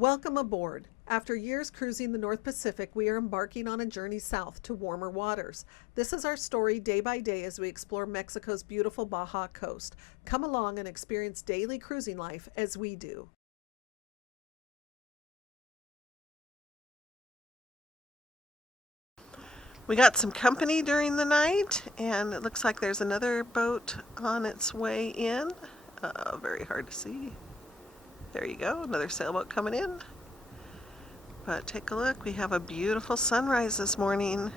Welcome aboard. After years cruising the North Pacific, we are embarking on a journey south to warmer waters. This is our story day by day as we explore Mexico's beautiful Baja coast. Come along and experience daily cruising life as we do. We got some company during the night, and it looks like there's another boat on its way in. Very hard to see. There you go, another sailboat coming in. But take a look, we have a beautiful sunrise this morning.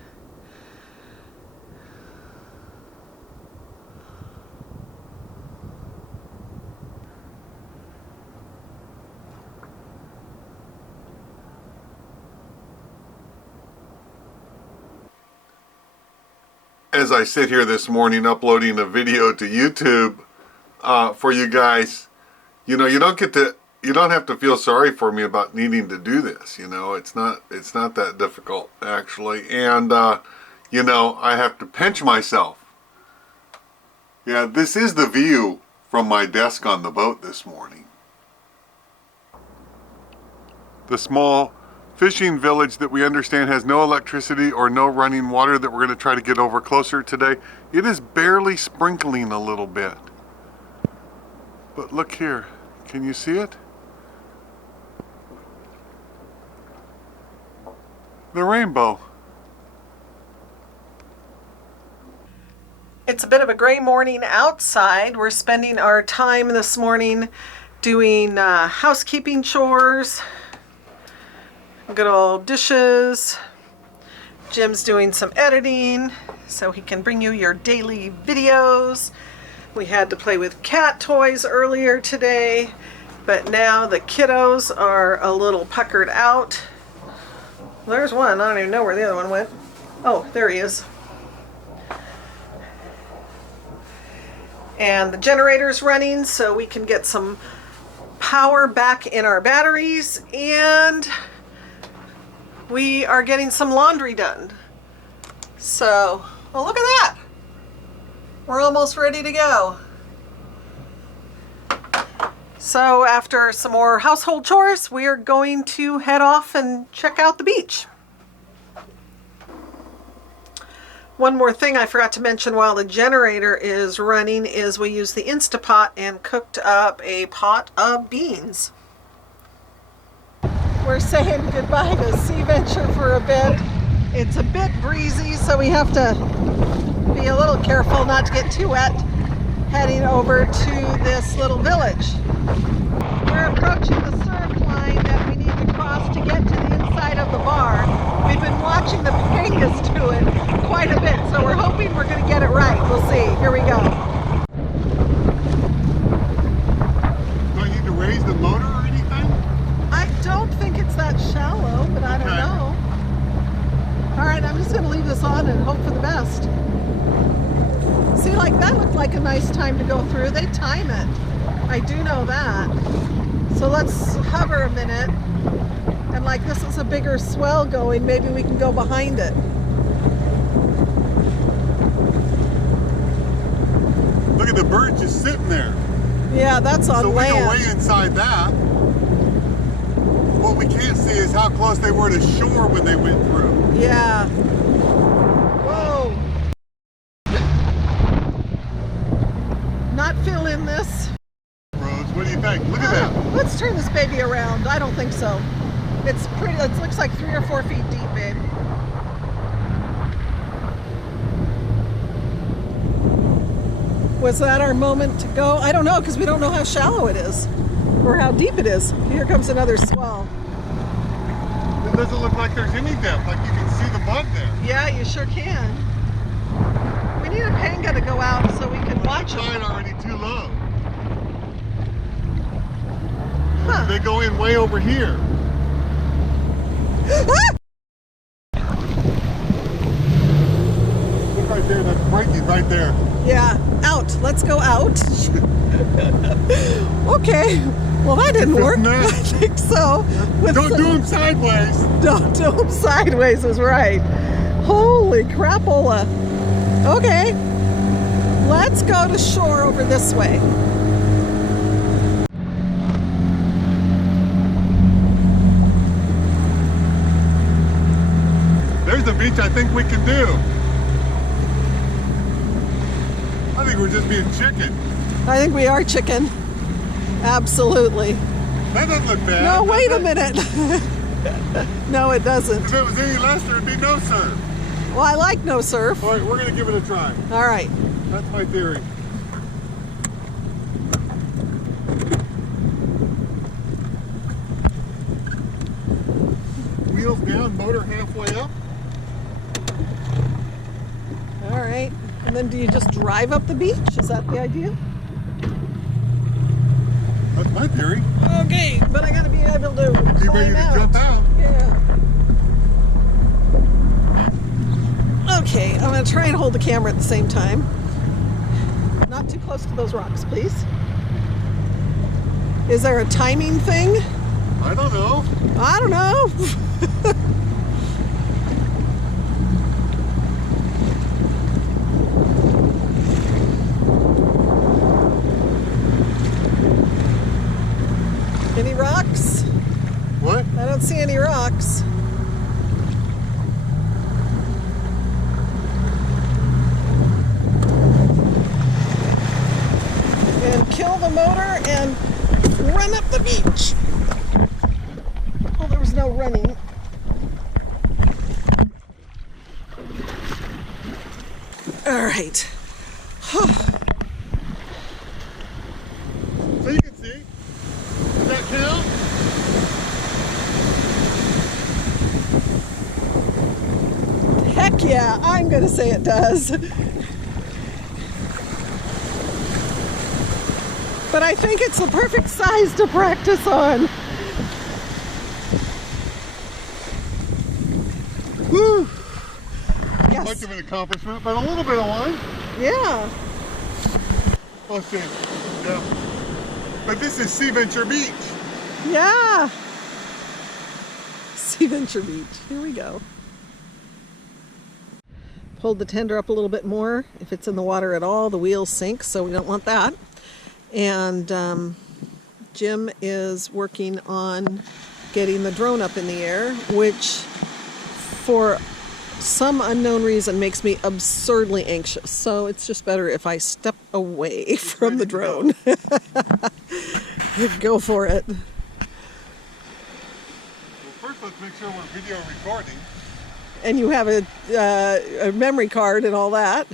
As I sit here this morning uploading a video to YouTube for you guys, you know, you don't have to feel sorry for me about needing to do this. You know, it's not that difficult actually, and you know, I have to pinch myself. Yeah, this is the view from my desk on the boat this morning. The small fishing village that we understand has no electricity or no running water that we're going to try to get over closer today. It is barely sprinkling a little bit. But look here, can you see it? The rainbow. It's a bit of a gray morning outside. We're spending our time this morning doing housekeeping chores. Good old dishes. Jim's doing some editing so he can bring you your daily videos. We had to play with cat toys earlier today, but now the kiddos are a little puckered out. There's one. I don't even know where the other one went. Oh, there he is. And the generator's running so we can get some power back in our batteries, and we are getting some laundry done. So, well, look at that. We're almost ready to go. So after some more household chores, we are going to head off and check out the beach. One more thing I forgot to mention while the generator is running is we used the Instapot and cooked up a pot of beans. We're saying goodbye to Sea Venture for a bit. It's a bit breezy, so we have to be a little careful not to get too wet heading over to this little village. We're approaching the surf line that we need to cross to get to the inside of the bar. We've been watching the Pangas do it quite a bit, so we're hoping we're going to get it right. We'll see. Here we go. Do I need to raise the motor or anything? I don't think it's that shallow, but I don't know. All right, I'm just going to leave this on and hope for the best. See, like that looked like a nice time to go through. They time it. I do know that. So let's hover a minute. And like this is a bigger swell going, maybe we can go behind it. Look at the birds just sitting there. Yeah, that's on land. So we go way inside that. What we can't see is how close they were to shore when they went through. Yeah. Whoa. Not feeling this. Rose, what do you think? Look at that. Let's turn this baby around. I don't think so. It's pretty, it looks like 3 or 4 feet deep, babe. Was that our moment to go? I don't know, because we don't know how shallow it is or how deep it is. Here comes another swell. It doesn't look like there's any depth, like you can see the bug there. Yeah, you sure can. We need a panga to go out so we can watch them. The tide already too low. Huh. They go in way over here. Look right there, that's breaking right there. Yeah, out. Let's go out. Okay. Well, that didn't work. I think so. Don't do them sideways. Don't do them sideways is right. Holy crapola. Okay. Let's go to shore over this way. here's the beach I think we can do. I think we're just being chicken. I think we are chicken. Absolutely. That doesn't look bad. No, wait a minute. No, it doesn't. If it was any less, there'd be no surf. Well, I like no surf. All right, we're going to give it a try. All right. That's my theory. Wheels down, motor halfway up. All right. And then do you just drive up the beach? Is that the idea? That's my theory. Okay, but I gotta be able to Be ready climb to out. jump out. Yeah. Okay, I'm gonna try and hold the camera at the same time. Not too close to those rocks, please. Is there a timing thing? I don't know. I don't know. Any rocks? What? I don't see any rocks. And kill the motor and run up the beach. Oh, there was no running. All right. So you can see. Does that count? Heck yeah, I'm gonna say it does. But I think it's the perfect size to practice on. Woo! Yes. Much of an accomplishment, but a little bit of one. Yeah. Let's see. Yeah. But this is Sea Venture Beach. Yeah. Sea Venture Beach. Here we go. Hold the tender up a little bit more. If it's in the water at all, the wheels sink, so we don't want that. And Jim is working on getting the drone up in the air, which for some unknown reason makes me absurdly anxious. So it's just better if I step away from the drone. Go for it. Well, first let's make sure we're video recording. And you have a memory card and all that.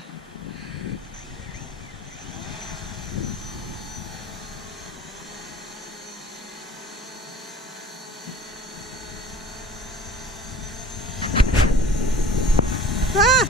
Ah!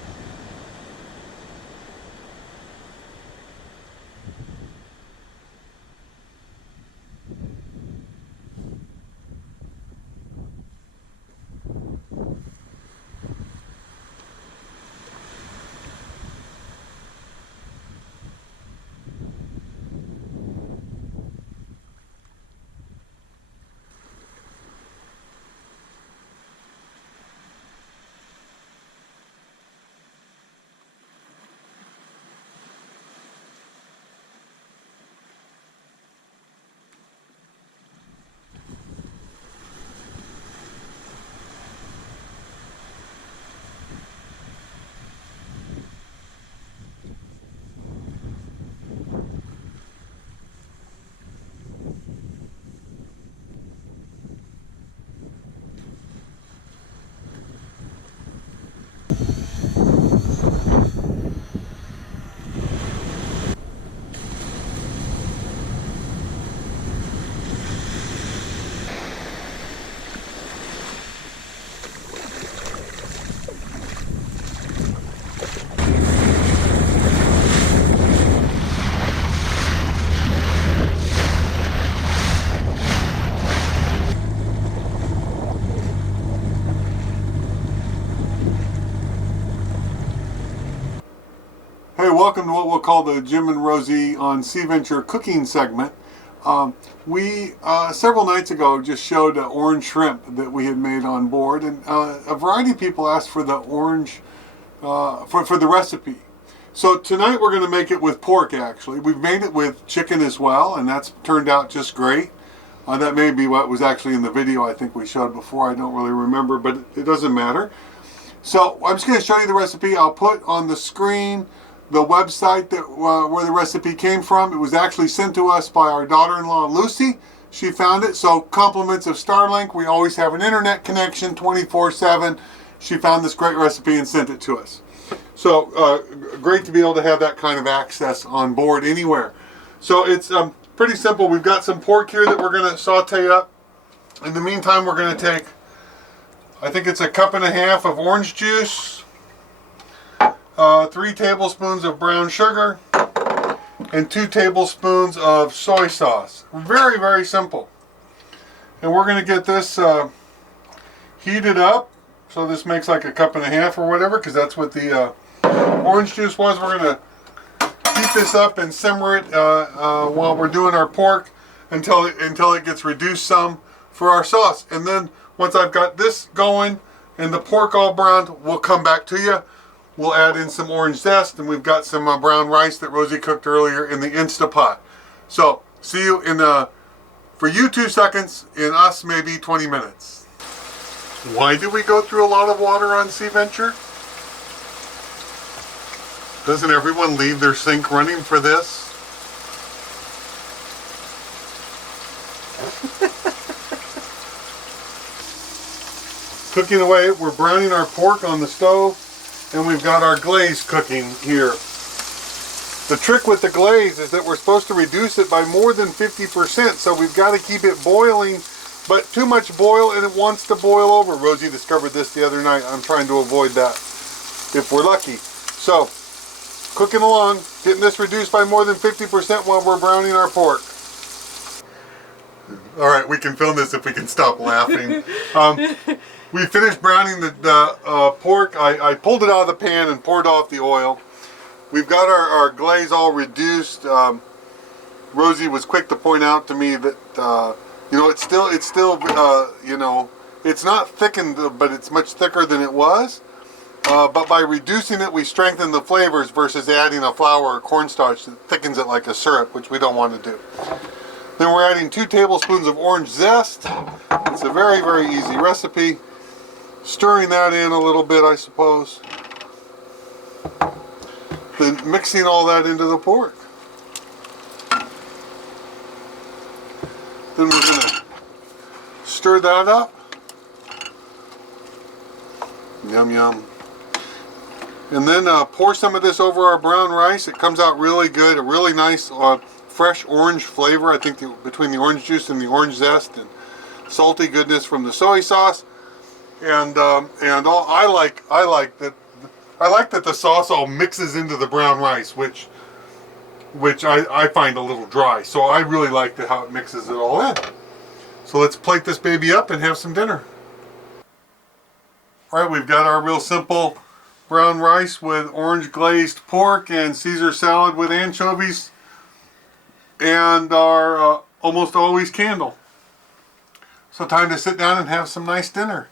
Hey, welcome to what we'll call the Jim and Rosie on Sea Venture cooking segment. We several nights ago just showed orange shrimp that we had made on board, and a variety of people asked for the orange for the recipe. So tonight we're going to make it with pork. Actually, we've made it with chicken as well, and that's turned out just great. That may be what was actually in the video I think we showed before. I don't really remember, but it doesn't matter. So I'm just going to show you the recipe. I'll put on the screen the website that where the recipe came from. It was actually sent to us by our daughter-in-law Lucy. She found it. So compliments of Starlink. We always have an internet connection 24/7. She found this great recipe and sent it to us. So great to be able to have that kind of access on board anywhere. So it's pretty simple. We've got some pork here that we're going to saute up. In the meantime, we're going to take, I think it's 1.5 cups of orange juice, 3 tablespoons of brown sugar, and 2 tablespoons of soy sauce. Very, very simple. And we're going to get this heated up. So this makes like 1.5 cups or whatever, because that's what the orange juice was. We're going to heat this up and simmer it while we're doing our pork until it gets reduced some for our sauce. And then once I've got this going and the pork all browned, we'll come back to you. We'll add in some orange zest, and we've got some brown rice that Rosie cooked earlier in the Instapot. So see you in for you 2 seconds, in us maybe 20 minutes. Why do we go through a lot of water on Sea Venture? Doesn't everyone leave their sink running for this? Cooking away, we're browning our pork on the stove, and we've got our glaze cooking here. The trick with the glaze is that we're supposed to reduce it by more than 50%, so we've got to keep it boiling, but too much boil and it wants to boil over. Rosie discovered this the other night. I'm trying to avoid that if we're lucky. So, cooking along, getting this reduced by more than 50% while we're browning our pork. All right, we can film this if we can stop laughing. We finished browning the pork. I pulled it out of the pan and poured off the oil. We've got our glaze all reduced. Rosie was quick to point out to me that you know, it's still you know, it's not thickened, but it's much thicker than it was. But by reducing it, we strengthen the flavors versus adding a flour or cornstarch that thickens it like a syrup, which we don't want to do. Then we're adding 2 tablespoons of orange zest. It's a very, very easy recipe. Stirring that in a little bit, I suppose. Then mixing all that into the pork. Then we're going to stir that up. Yum, yum. And then pour some of this over our brown rice. It comes out really good, a really nice fresh orange flavor, I think, between the orange juice and the orange zest, and salty goodness from the soy sauce. And I like that the sauce all mixes into the brown rice, which I find a little dry. So I really like how it mixes it all in. So let's plate this baby up and have some dinner. All right, we've got our real simple brown rice with orange glazed pork and Caesar salad with anchovies, and our almost always candle. So time to sit down and have some nice dinner.